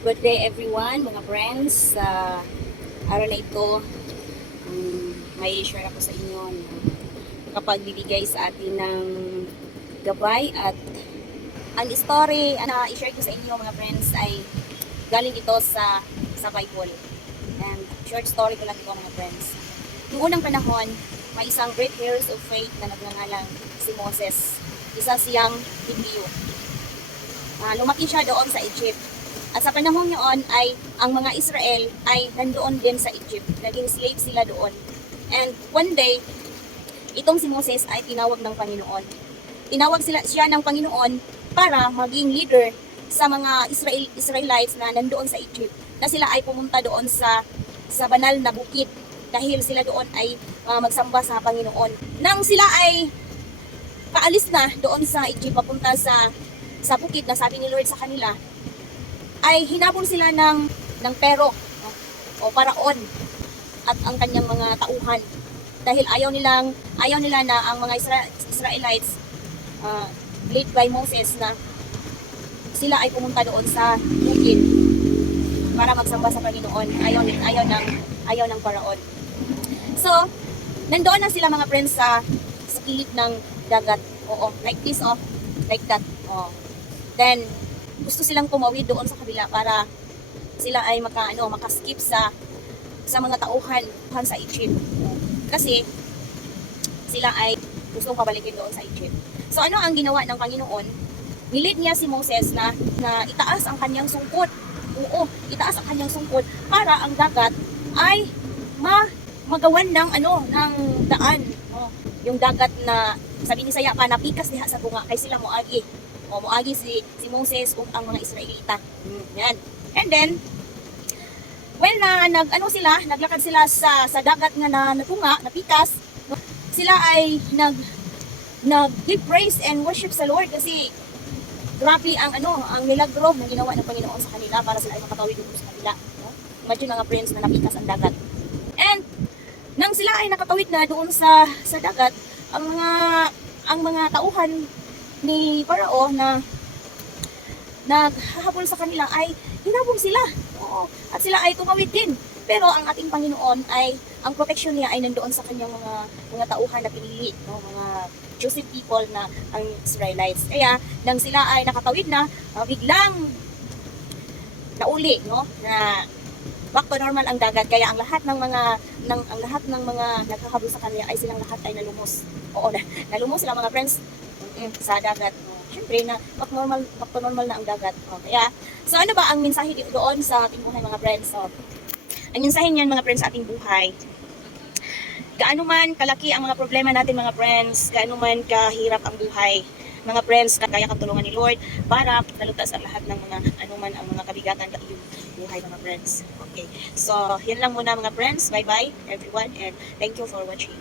Good day everyone, mga friends. Sa araw na ito, may share ako sa inyo na kapag bibigay sa atin ng gabay at ang story na i-share ko sa inyo mga friends ay galing ito sa Bible. And short story ko lang ito mga friends. Noong unang panahon, may isang great heroes of faith na nagngangalang si Moses. Isa siyang Hebrew. Lumaki siya doon sa Egypt. At sa panahon noon ay ang mga Israel ay nandoon din sa Egypt. Naging slave sila doon. And one day, itong si Moses ay tinawag ng Panginoon. Tinawag siya ng Panginoon para maging leader sa mga Israelites na nandoon sa Egypt. Na sila ay pumunta doon sa banal na bukid dahil sila doon ay magsamba sa Panginoon. Nang sila ay paalis na doon sa Egypt papunta sa bukid na sabi ni Lord sa kanila, ay hinabol sila ng pero o paraon at ang kanyang mga tauhan dahil ayaw nila na ang mga Israelites led by Moses na sila ay pumunta doon sa bukid para magsamba sa Panginoon. Ayaw ng paraon. So nandoon na sila mga friends sa kilid ng dagat. Oo, like this, like that. Then gusto silang tumawid doon sa kabila para sila ay makaskip sa mga tauhan sa Egypt. Kasi sila ay gustong pabalikin doon sa Egypt. So ano ang ginawa ng Panginoon? Nilid niya si Moses na itaas ang kanyang sungkod. Oo, itaas ang kanyang sungkod para ang dagat ay magawan ng daan. Yung dagat na sabi ni Saya pa napikas diha sa bunga kay sila moagi. Moagi si Moses ug ang mga Israelita. Yan. And then when naglakad sila sa dagat nga natunga, napikas, sila ay give praise and worship sa Lord kasi grabe ang milagro na ginawa ng Panginoon sa kanila para sila ay makatawid dito sa kanila. Imagine mga friends na napikas ang dagat. And nang sila ay nakatawid na doon sa dagat, ang mga tauhan ni Parao na naghahabol sa kanila ay hinabol sila. Oo. At sila ay tumawid din. Pero ang ating Panginoon ay, ang protection niya ay nandoon sa kanyang mga tauhan na pinili. No? Mga chosen people na ang Israelites. Kaya, nang sila ay nakatawid na, biglang nauli, no? Na back to normal ang dagat. Kaya ang lahat ng mga naghahabol sa kanila ay silang lahat ay nalumos. Oo, nalumos sila mga friends sa dagat. Siyempre na back to normal na ang dagat. Kaya so ano ba ang mensahe doon sa ating buhay mga friends? Ang mensahe niyan mga friends sa ating buhay, gaano man kalaki ang mga problema natin mga friends, gaano man kahirap ang buhay mga friends, kaya kang tulungan ni Lord para nalutas ang lahat ng mga anuman ang mga kabigatan sa iyong buhay mga friends. Okay, so yan lang muna mga friends. Bye bye everyone and thank you for watching.